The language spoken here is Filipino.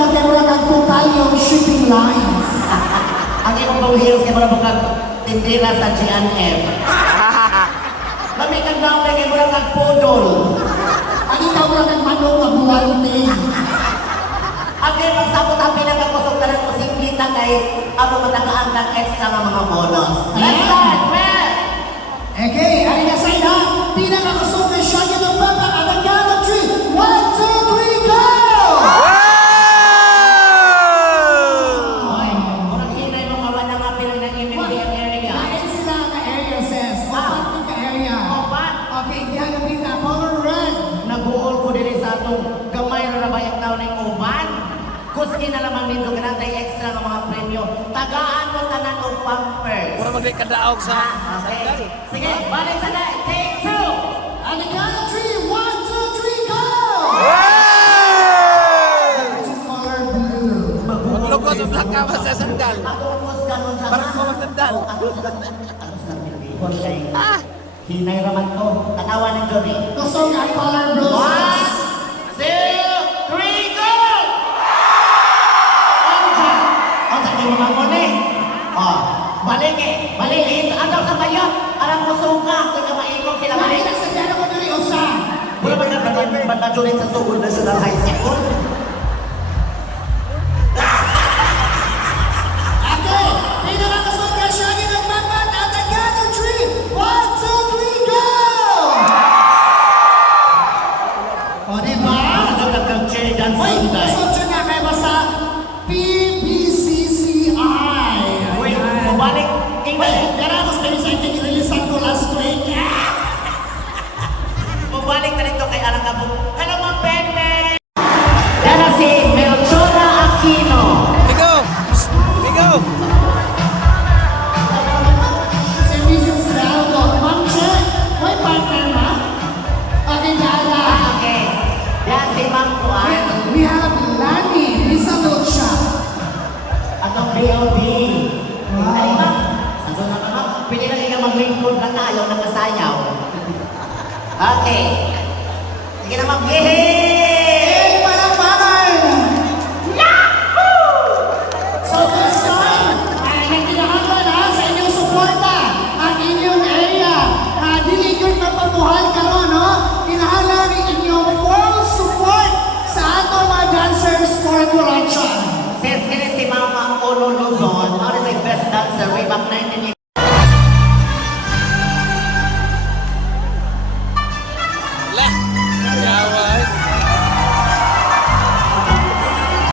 Sunday kay mura nagtutal yung shipping lines. Ang imong bawhils kay mura bukag tindera sa G&M. Mami kang daw kay mura kag podol. Ang ikaw mura kang manok na buwanting. Ang imong sabot ang pinagakusog ka ng musiklita kay ang matagaan ng extra nga mga bonus. Let's start, man! Okay, ay na sa ina. Pinakakusog na siya yung baba at ang count of 3. 1, 2, 3, go! Hoy, murang hinay mo nga wala nga pila ng MMDM area. Lain sila na area says. Opat ka area. Opat. Okay, yan ang pita. Color red. Nabuol ko diri sa atong gamay na nabayag na ng uban. Kuski na lamang nito ganatay extra ng mga premyo. Tagaan mo tanan og pampers. Pura magkadaog sa Okay. sandal. Sige, balik sa na. Take 2. At the count of 3. 1, 2, 3, go! Color blue. Magloko sa black ka sa sandal. Matungkos ka nun sa... Parang ko masandal. Hinay raman to. Tanawa ng Johnny. Kusog ang color blue. 1, 2, 3, go! Onsa kayo mga muli? Oh, balik eh. Balik eh. Ataw sa bayot. Alam mo suka. Kaya ka maikot sila balik. Nakita sa dyan ako nari usa. Wala ba na panajunin sa Sugod National High School? Okay, pinakakusog na siya yung nagbabat at the count of 3. 1, 2, 3, go! O, diba? Ano ka kag-cherry dance Uy, Sunday? kusog siya nga kay basta PBCCI. Uy, bumalik. Wait, garapos kayo sa akin, nireleasan ko last week. Bumalik na rito kay Alang Kabuk. Hello, mga Pepe! Yan na si Melchora Aquino. Ligo! Ligo! Si Mrs. Raldo. Ma'am Che, may partner ma? Okay, Dala. Okay. Yan si Ma'am Juan. We have Lani, Lisa Lucha. Atong BOD. Wow. Ay, Ma'am. Sa zona ka, Ma'am. Pwede na kayo maglingkod na tayo ng kasayaw. Okay. Sige na, Ma'am. Yehey! Hey, palakpakan! So this time, nagtinahangan sa inyong suporta ang inyong area. Dili yun mapamuhal karon, no? Kinahanglan ni inyong full support sa ato mga dancers for Curacha. Since kini si Mama Ono Luzon, ako na best dancer way back 1980.